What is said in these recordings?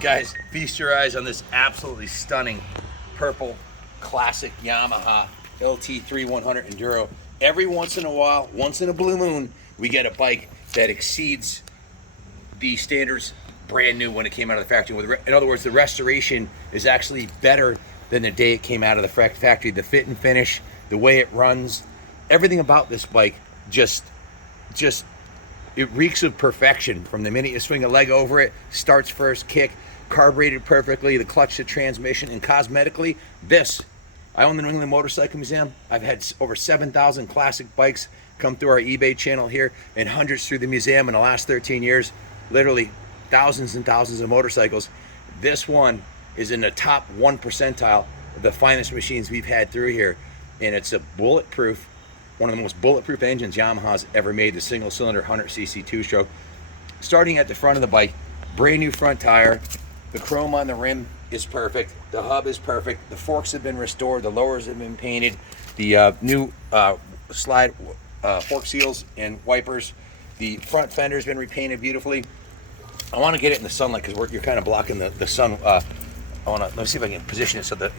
Guys, feast your eyes on this absolutely stunning purple classic Yamaha LT3 100 Enduro. Every once in a while, once in a blue moon, we get a bike that exceeds the standards brand new when it came out of the factory. In other words, the restoration is actually better than the day it came out of the factory. The fit and finish, the way it runs, everything about this bike just it reeks of perfection from the minute you swing a leg over it, starts first kick, carbureted perfectly, the clutch to transmission, and cosmetically, this. I own the New England Motorcycle Museum. I've had over 7,000 classic bikes come through our eBay channel here and hundreds through the museum in the last 13 years. Literally thousands and thousands of motorcycles. This one is in the top 1 percentile of the finest machines we've had through here. And it's a bulletproof, one of the most bulletproof engines Yamaha's ever made, the single cylinder 100cc two-stroke. Starting at the front of the bike, brand new front tire. The chrome on the rim is perfect. The hub is perfect. The forks have been restored. The lowers have been painted. The new slide fork seals and wipers. The front fender's been repainted beautifully. I want to get it in the sunlight because you're kind of blocking the sun. Let me see if I can position it so that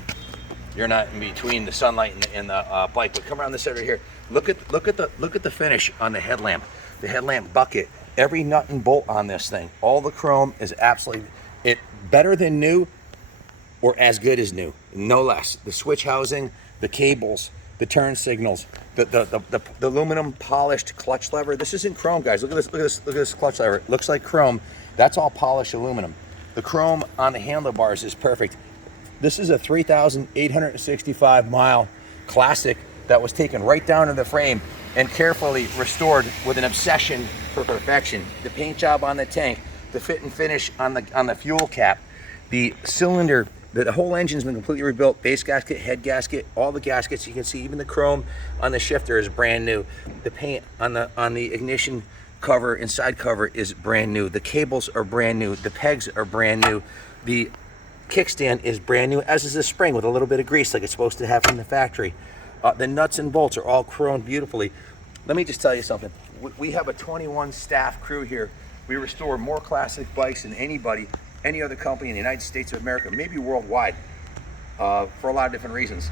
you're not in between the sunlight and the bike. But come around this side right here. Look at the finish on the headlamp. The headlamp bucket. Every nut and bolt on this thing. All the chrome is absolutely better than new, or as good as new, no less. The switch housing, the cables, the turn signals, the aluminum polished clutch lever. This isn't chrome, guys. Look at this. Look at this clutch lever. It looks like chrome. That's all polished aluminum. The chrome on the handlebars is perfect. This is a 3,865 mile classic that was taken right down to the frame and carefully restored with an obsession for perfection. The paint job on the tank, the fit and finish on the fuel cap, the cylinder, the whole engine's been completely rebuilt. Base gasket, head gasket, all the gaskets you can see, even the chrome on the shifter is brand new. The paint on the ignition cover and side cover is brand new. The cables are brand new. The pegs are brand new. The kickstand is brand new, as is the spring with a little bit of grease like it's supposed to have from the factory. The nuts and bolts are all chromed beautifully. Let me just tell you something. We have a 21 staff crew here. We restore more classic bikes than any other company in the United States of America, maybe worldwide, for a lot of different reasons.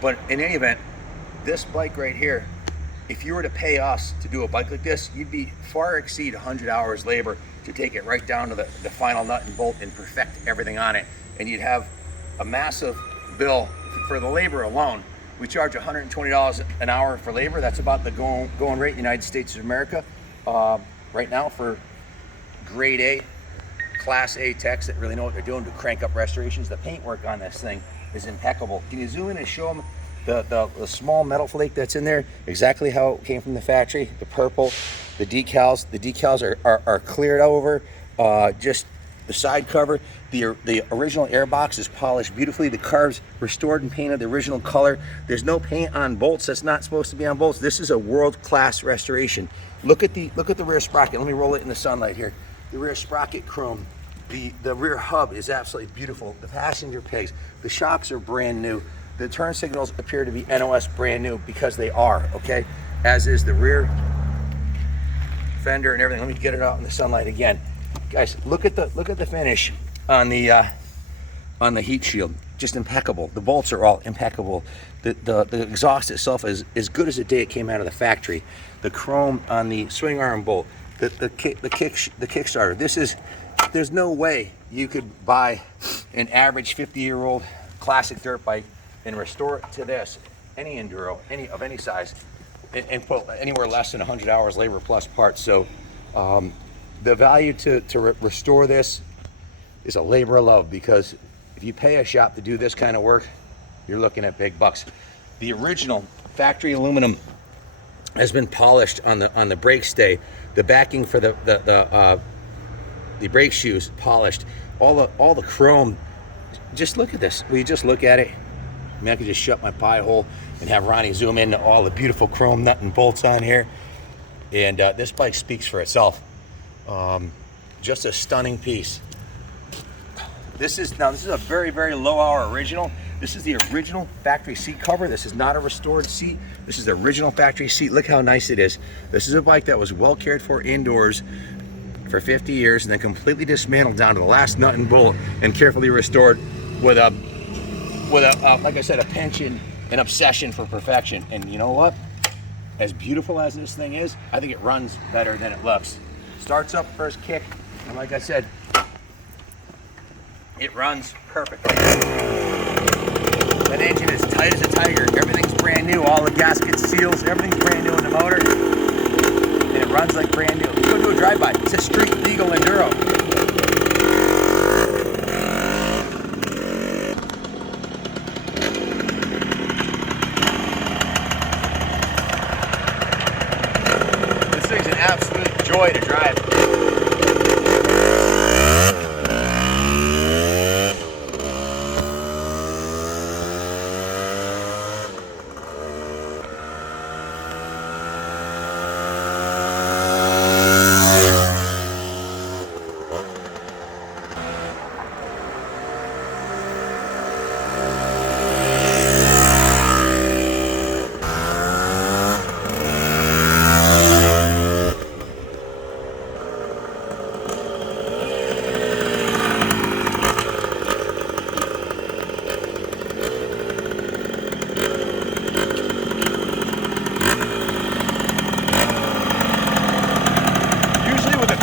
But in any event, this bike right here, if you were to pay us to do a bike like this, you'd be far exceed 100 hours labor to take it right down to the final nut and bolt and perfect everything on it. And you'd have a massive bill for the labor alone. We charge $120 an hour for labor. That's about the going rate in the United States of America. Right now for grade A, class A techs that really know what they're doing to crank up restorations. The paintwork on this thing is impeccable. Can you zoom in and show them the small metal flake that's in there? Exactly how it came from the factory. The purple, the decals. The decals are cleared over. Just the side cover. The original airbox is polished beautifully. The carbs restored and painted the original color. There's no paint on bolts that's not supposed to be on bolts. This is a world-class restoration. Look at the rear sprocket. Let me roll it in the sunlight here. The rear sprocket chrome. The rear hub is absolutely beautiful. The passenger pegs. The shocks are brand new. The turn signals appear to be NOS brand new because they are, okay? As is the rear fender and everything. Let me get it out in the sunlight again. Guys, look at the finish on the heat shield. Just impeccable. The bolts are all impeccable. The exhaust itself is as good as the day it came out of the factory. The chrome on the swing arm bolt, the Kickstarter. There's no way you could buy an average 50-year-old classic dirt bike and restore it to this, any enduro, any size, and put anywhere less than 100 hours labor plus parts. So the value to restore this is a labor of love, because if you pay a shop to do this kind of work, you're looking at big bucks. The original factory aluminum has been polished on the brake stay. The backing for the brake shoes polished. All the chrome. Just look at this. Will you just look at it? I mean, I could just shut my pie hole and have Ronnie zoom into all the beautiful chrome nut and bolts on here. And this bike speaks for itself. Just a stunning piece. This is a very, very low hour original. This is the original factory seat cover. This is not a restored seat. This is the original factory seat. Look how nice it is. This is a bike that was well cared for indoors for 50 years and then completely dismantled down to the last nut and bolt and carefully restored with a like I said, a penchant, an obsession for perfection. And you know what? As beautiful as this thing is, I think it runs better than it looks. Starts up first kick, and like I said, it runs perfectly. That engine is tight as a tiger. Everything's brand new. All the gaskets, seals, everything's brand new in the motor. And it runs like brand new. Go do a drive-by. It's a street legal enduro. This thing's an absolute joy to drive.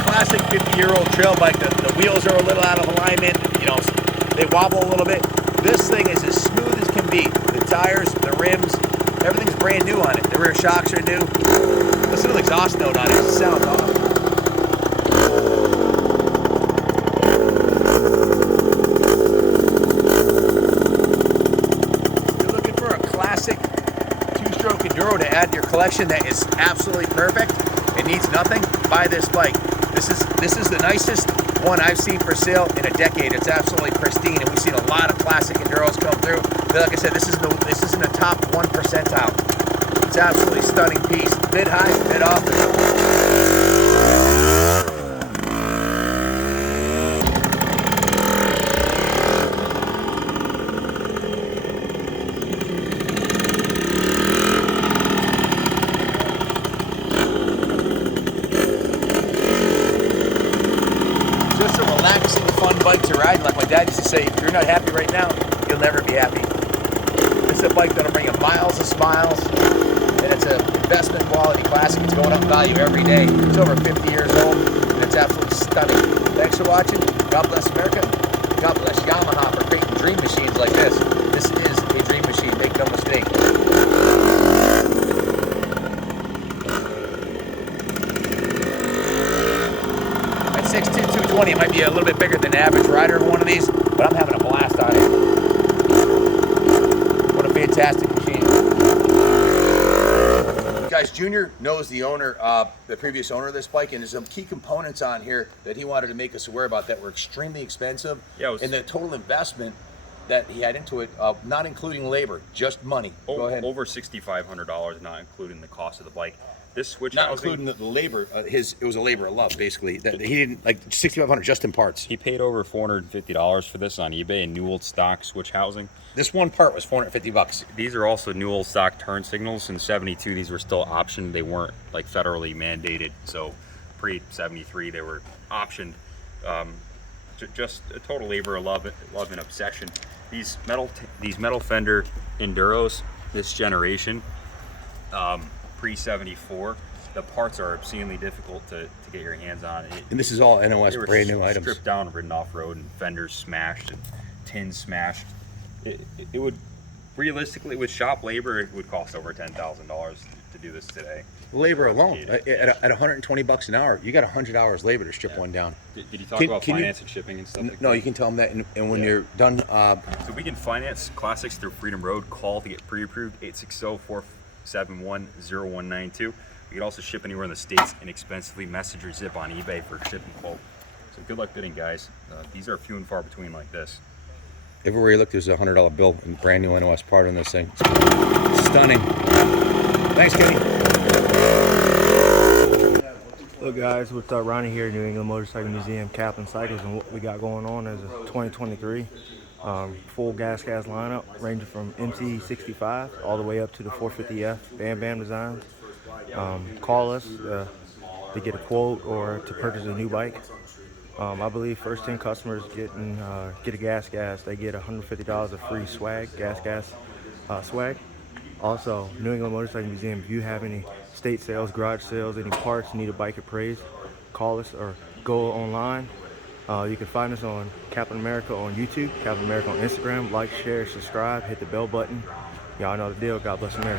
Classic 50-year-old trail bike, the wheels are a little out of alignment, you know, they wobble a little bit. This thing is as smooth as can be. The tires, the rims, everything's brand new on it. The rear shocks are new. Listen to the exhaust note on it. It sounds awesome. If you're looking for a classic two-stroke enduro to add to your collection that is absolutely perfect, it needs nothing, buy this bike. This is the nicest one I've seen for sale in a decade. It's absolutely pristine, and we've seen a lot of classic enduros come through. But like I said, this is in the top 1 percentile. It's an absolutely stunning piece. Bid high, bid off. Relaxing, fun bike to ride. Like my dad used to say, if you're not happy right now, you'll never be happy. It's a bike that'll bring you miles of smiles, and it's an investment quality classic. It's going up in value every day. It's over 50 years old, and it's absolutely stunning. Thanks for watching. God bless America. God bless Yamaha for creating dream machines like this. This is a dream machine. Make no mistake. 6'2", 220. It might be a little bit bigger than the average rider of one of these, but I'm having a blast on it. What a fantastic machine. Guys, Junior knows the owner, the previous owner of this bike, and there's some key components on here that he wanted to make us aware about that were extremely expensive. Yeah, and the total investment that he had into it, not including labor, just money. Go ahead. Over $6,500, not including the cost of the bike. This switch not housing, including the labor, it was a labor of love, basically. That he didn't, like, $6,500 just in parts. He paid over $450 for this on eBay in new old stock switch housing. This one part was $450. These are also new old stock turn signals. In '72, these were still optioned. They weren't like federally mandated. So pre-'73, they were optioned. Just a total labor of love and obsession. These metal fender enduros, this generation. Pre-'74, the parts are obscenely difficult to get your hands on. And this is all NOS brand new items. Stripped down, ridden off road, and fenders smashed and tins smashed. It would realistically, with shop labor, it would cost over $10,000 to do this today. Labor alone, at $120 an hour, you got 100 hours labor to strip one down. Did you talk about finance and shipping and stuff like that? No, you can tell them that, and when you're done. So we can finance classics through Freedom Road. Call to get pre-approved, 860-471-0192. We can also ship anywhere in the States inexpensively. Message or zip on eBay for shipping quote. So good luck bidding, guys. These are few and far between like this. Everywhere you look, there's a $100 bill and brand new NOS part on this thing. It's stunning. Thanks, Kenny. Look, guys, what's up? Ronnie here, New England Motorcycle Museum, Kaplan Cycles, and what we got going on is a 2023 full gas lineup, ranging from MC65 all the way up to the 450F Bam Bam designs. Call us. to get a quote or to purchase a new bike. I believe first 10 customers get a gas. They get $150 of free swag, gas swag. Also, New England Motorcycle Museum, if you have any state sales, garage sales, any parts, need a bike appraised, call us or go online. You can find us on Captain America on YouTube, Captain America on Instagram. Like, share, subscribe, hit the bell button. Y'all know the deal. God bless America.